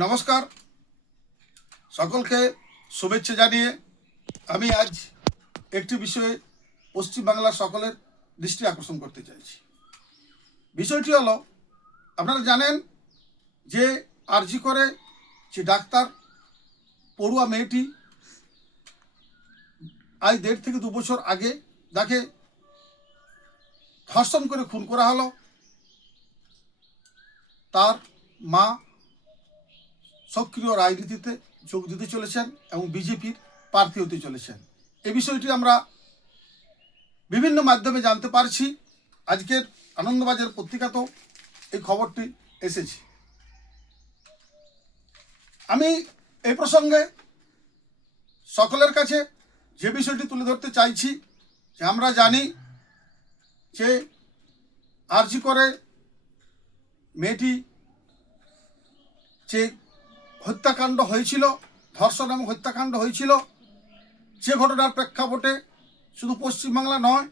নমস্কার, সকলকে শুভেচ্ছা জানিয়ে আমি আজ একটি বিষয়ে পশ্চিমবাংলার সকলের দৃষ্টি আকর্ষণ করতে চাইছি। বিষয়টি হলো, আপনারা জানেন যে আরজি করে যে ডাক্তার পড়ুয়া মেয়েটি আজ 1.5 থেকে 2 বছর আগে যাকে ধর্ষণ করে খুন করা হলো, তার মা সক্রিয় রাজনীতিতে যোগ দিতে চলেছেন এবং বিজেপির প্রার্থী হতে চলেছেন। এই বিষয়টি আমরা বিভিন্ন মাধ্যমে জানতে পারছি। আজকের আনন্দবাজার পত্রিকাতেও এই খবরটি এসেছে। আমি এই প্রসঙ্গে সকলের কাছে যে বিষয়টি তুলে ধরতে চাইছি যে আমরা জানি যে আরজি করে মেয়েটি যে হত্যাকাণ্ড হয়েছিল, ধর্ষণ এবং হত্যাকাণ্ড হয়েছিল, যে ঘটনার প্রেক্ষাপটে শুধু পশ্চিমবাংলা নয়,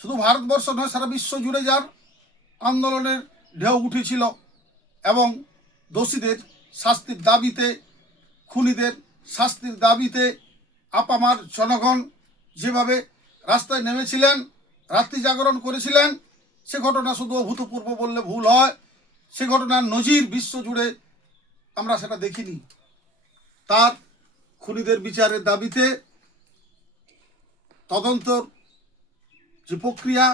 শুধু ভারতবর্ষ নয়, সারা বিশ্ব জুড়ে যার আন্দোলনের ঢেউ উঠেছিল এবং দোষীদের শাস্তির দাবিতে, খুনিদের শাস্তির দাবিতে আপামার জনগণ যেভাবে রাস্তায় নেমেছিলেন, রাত্রি জাগরণ করেছিলেন, সে ঘটনা শুধু অভূতপূর্ব বললে ভুল হয়। সে ঘটনার নজির বিশ্ব জুড়ে আমরা সেটা দেখিনি। তার খুনিদের বিচারের দাবিতে তদন্তর যে প্রক্রিয়া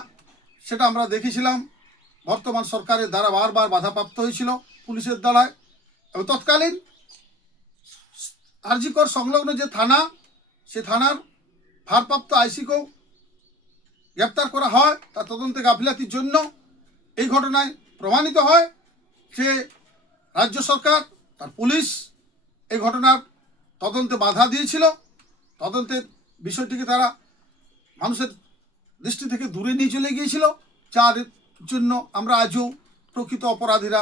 সেটা আমরা দেখেছিলাম বর্তমান সরকারের দ্বারা বারবার বাধাপ্রাপ্ত হয়েছিল পুলিশের দ্বারায়। এবং তৎকালীন আরজিকর সংলগ্ন যে থানা, সে থানার ভারপ্রাপ্ত আইসিকেও গ্রেপ্তার করা হয় তার তদন্তে গাফিলাতির জন্য। এই ঘটনায় প্রমাণিত হয় যে রাজ্য সরকার, তার পুলিশ এই ঘটনার তদন্তে বাধা দিয়েছিল। তদন্তের বিষয়টিকে তারা মানুষের দৃষ্টি থেকে দূরে নিয়ে চলে গিয়েছিল, যার জন্য আমরা আজও প্রকৃত অপরাধীরা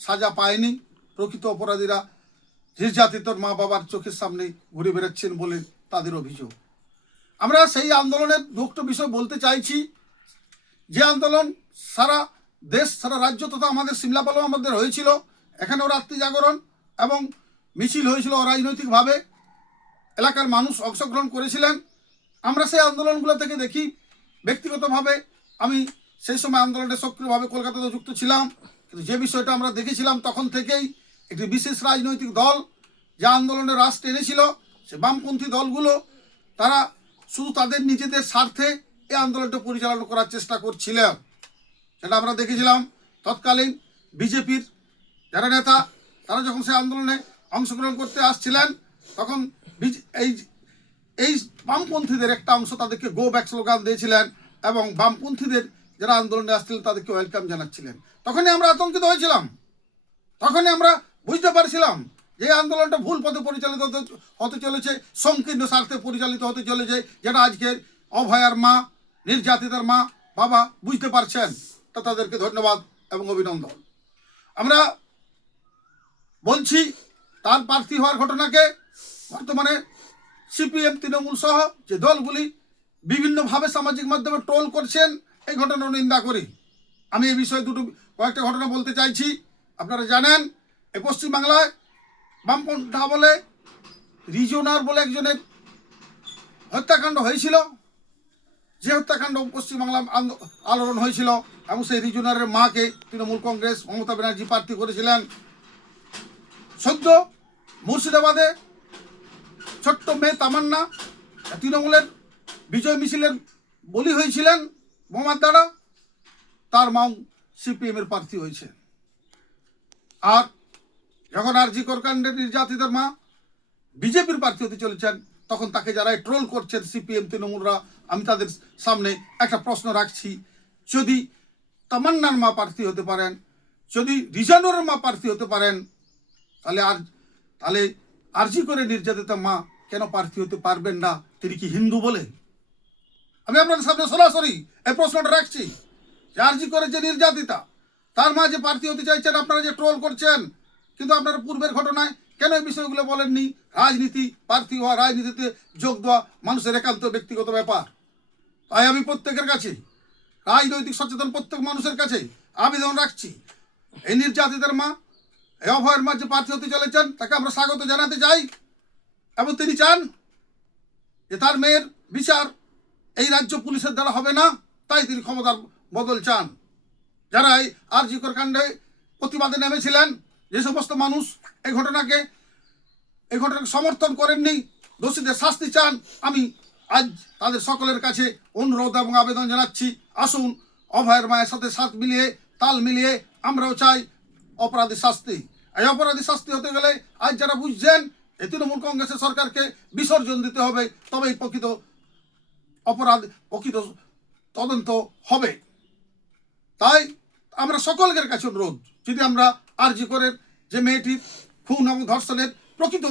সাজা পায়নি। প্রকৃত অপরাধীরা নির্যাতিত মা বাবার চোখের সামনে ঘুরে বেড়াচ্ছেন বলে তাদের অভিযোগ। আমরা সেই আন্দোলনের দুটো বিষয় বলতে চাইছি। যে আন্দোলন সারা দেশ, সারা রাজ্য তথা আমাদের সিমলাপালেও আমাদের হয়েছিল, এখানেও রাত্রি জাগরণ এবং মিছিল হয়েছিল অরাজনৈতিকভাবে, এলাকার মানুষ অংশগ্রহণ করেছিলেন। আমরা সেই আন্দোলনগুলো থেকে দেখি, ব্যক্তিগতভাবে আমি সেই সময় আন্দোলনে সক্রিয়ভাবে কলকাতাতে যুক্ত ছিলাম, কিন্তু যে বিষয়টা আমরা দেখেছিলাম তখন থেকেই একটি বিশেষ রাজনৈতিক দল যা আন্দোলনে রাশ টেনেছিল, সে বামপন্থী দলগুলো, তারা শুধু তাদের নিজেদের স্বার্থে এই আন্দোলনটা পরিচালনা করার চেষ্টা করছিল। সেটা আমরা দেখেছিলাম তৎকালীন বিজেপির যারা নেতা, তারা যখন সেই আন্দোলনে অংশগ্রহণ করতে আসছিলেন, তখন এই বামপন্থীদের একটা অংশ তাদেরকে গো ব্যাক স্লোগান দিয়েছিলেন এবং বামপন্থীদের যারা আন্দোলনে আসছিলেন তাদেরকে ওয়েলকাম জানাচ্ছিলেন। তখনই আমরা আতঙ্কিত হয়েছিলাম, তখনই আমরা বুঝতে পারছিলাম যে আন্দোলনটা ভুল পথে পরিচালিত হতে চলেছে, সংকীর্ণ স্বার্থে পরিচালিত হতে চলেছে, যেটা আজকে অভয়ার মা, নির্যাতিতার মা বাবা বুঝতে পারছেন। তা তাদেরকে ধন্যবাদ এবং অভিনন্দন। আমরা বলছি তার প্রার্থী হওয়ার ঘটনাকে বর্তমানে সিপিএম, তৃণমূল সহ যে দলগুলি বিভিন্নভাবে সামাজিক মাধ্যমে ট্রোল করছেন, এই ঘটনার নিন্দা করি। আমি এই বিষয়ে কয়েকটা ঘটনা বলতে চাইছি। আপনারা জানেন এই পশ্চিমবাংলায় বামপন্থা বলে রিজনার বলে একজনের হত্যাকাণ্ড হয়েছিল। যে হত্যাকাণ্ড পশ্চিমবাংলা আলোড়ন হয়েছিল এবং সেই রিজনারের মাকে তৃণমূল কংগ্রেস মমতা ব্যানার্জি প্রার্থী করেছিলেন। সদ্য মুর্শিদাবাদে ছোট্ট মেয়ে তামান্না তৃণমূলের বিজয় মিছিলের বলি হয়েছিলেন বোমার দ্বারা, তার মাও সিপিএমের প্রার্থী হয়েছে। আর যখন আরজি কর কাণ্ডের নির্যাতিতার মা বিজেপির প্রার্থী হতে চলেছেন, তখন তাকে যারা ট্রোল করছেন সিপিএম তৃণমূলরা, আমি তাদের সামনে একটা প্রশ্ন রাখছি, যদি তামান্নার মা প্রার্থী হতে পারেন, যদি রিজানুরের মা প্রার্থী হতে পারেন, তাহলে আরজি করে নির্যাতিতা মা কেন প্রার্থী হতে পারবেন না? তিনি কি হিন্দু বলে? আমি আপনাদের সামনে সরাসরি এই প্রশ্নটা রাখছি যে আরজি করে যে নির্যাতিতা, তার মা যে প্রার্থী হতে চাইছেন, আপনারা যে ট্রোল করছেন, কিন্তু আপনারা পূর্বের ঘটনায় কেন এই বিষয়গুলো বলেননি? রাজনীতি, প্রার্থী হওয়া, রাজনীতিতে যোগ দেওয়া মানুষের একান্ত ব্যক্তিগত ব্যাপার। তাই আমি প্রত্যেকের কাছে, রাজনৈতিক সচেতন প্রত্যেক মানুষের কাছে আবেদন রাখছি, এই নির্যাতিতার মা এই অভয়ের মা যে প্রার্থী হতে চলেছেন তাকে আমরা স্বাগত জানাতে চাই, এবং তিনি চান যে তার মেয়ের বিচার এই রাজ্য পুলিশের দ্বারা হবে না, তাই তিনি ক্ষমতার বদল চান। যারা এই আরজি কর কাণ্ডে প্রতিবাদে নেমেছিলেন, যে সমস্ত মানুষ এই ঘটনাকে সমর্থন করেননি, দোষীদের শাস্তি চান, আমি আজ তাদের সকলের কাছে অনুরোধ এবং আবেদন জানাচ্ছি, আসুন অভয়ের মায়ের সাথে মিলিয়ে তাল মিলিয়ে আমরাও চাই অপরাধী শাস্তি। এই অপরাধী শাস্তি হতে গেলে আজ যারা বুঝছেন এই তৃণমূল কংগ্রেসের সরকারকে বিসর্জন দিতে হবে, তবেই প্রকৃত তদন্ত হবে। তাই আমরা সকলের কাছে অনুরোধ, যদি আমরা আরজি করের যে মেয়েটির খুন এবং ধর্ষণের প্রকৃত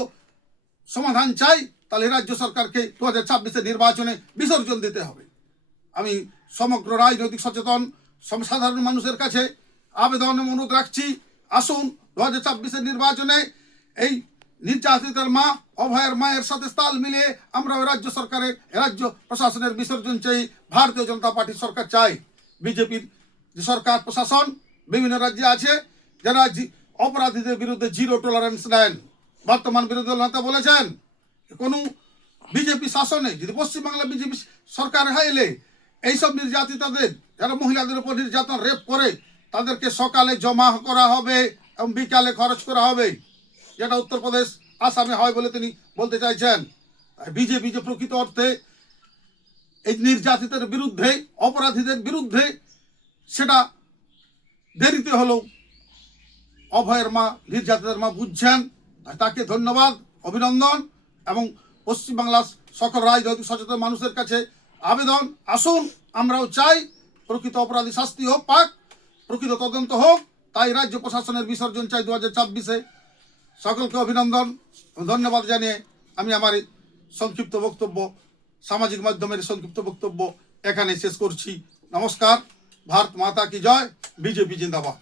সমাধান চাই, তাহলে রাজ্য সরকারকে 2026-এর নির্বাচনে বিসর্জন দিতে হবে। আমি সমগ্র রাজনৈতিক সচেতন সাধারণ মানুষের কাছে আবেদন এবং অনুরোধ রাখছি, আসুন 2026-এর নির্বাচনে এই নির্যাতিতার মা অভয়ের মায়ের সাথে তাল মিলিয়ে আমরা রাজ্য সরকারের রাজ্য প্রশাসনের বিসর্জন চাই। ভারতীয় জনতা পার্টির সরকার চাই। বিজেপির যে সরকার প্রশাসন বিভিন্ন রাজ্যে আছে, যারা অপরাধীদের বিরুদ্ধে জিরো টলারেন্স নেন। বর্তমান বিরোধী দল নেতা বলেছেন কোনো বিজেপি শাসনে যদি পশ্চিমবাংলা বিজেপি সরকার এলে এইসব নির্যাতিতাদের, যারা মহিলাদের উপর নির্যাতন রেপ করে, তাদেরকে সকালে জমা করা হবে এবং বিকালে খরচ করা হবে, যেটা উত্তরপ্রদেশ আসামে হয় বলে তিনি বলতে চাইছেন। বিজেপি যে প্রকৃত অর্থে এই নির্যাতিতের বিরুদ্ধে, অপরাধীদের বিরুদ্ধে, সেটা দেরিতে হলেও অভয়ের মা, নির্যাতিতের মা বুঝছেন। তাকে ধন্যবাদ, অভিনন্দন, এবং পশ্চিমবাংলার সকল রাজনৈতিক সচেতন মানুষের কাছে আবেদন, আসুন আমরাও চাই প্রকৃত অপরাধী শাস্তি হোক, পাক, প্রকৃত তদন্ত হোক। তাই রাজ্য প্রশাসনের বিসর্জন চাই 2026-এ। সকলকে অভিনন্দন ও ধন্যবাদ জানিয়ে আমি আমার এই সংক্ষিপ্ত বক্তব্য, সামাজিক মাধ্যমের সংক্ষিপ্ত বক্তব্য এখানে শেষ করছি। নমস্কার। ভারত মাতা কি জয়। বিজেপি জিন্দাবাদ।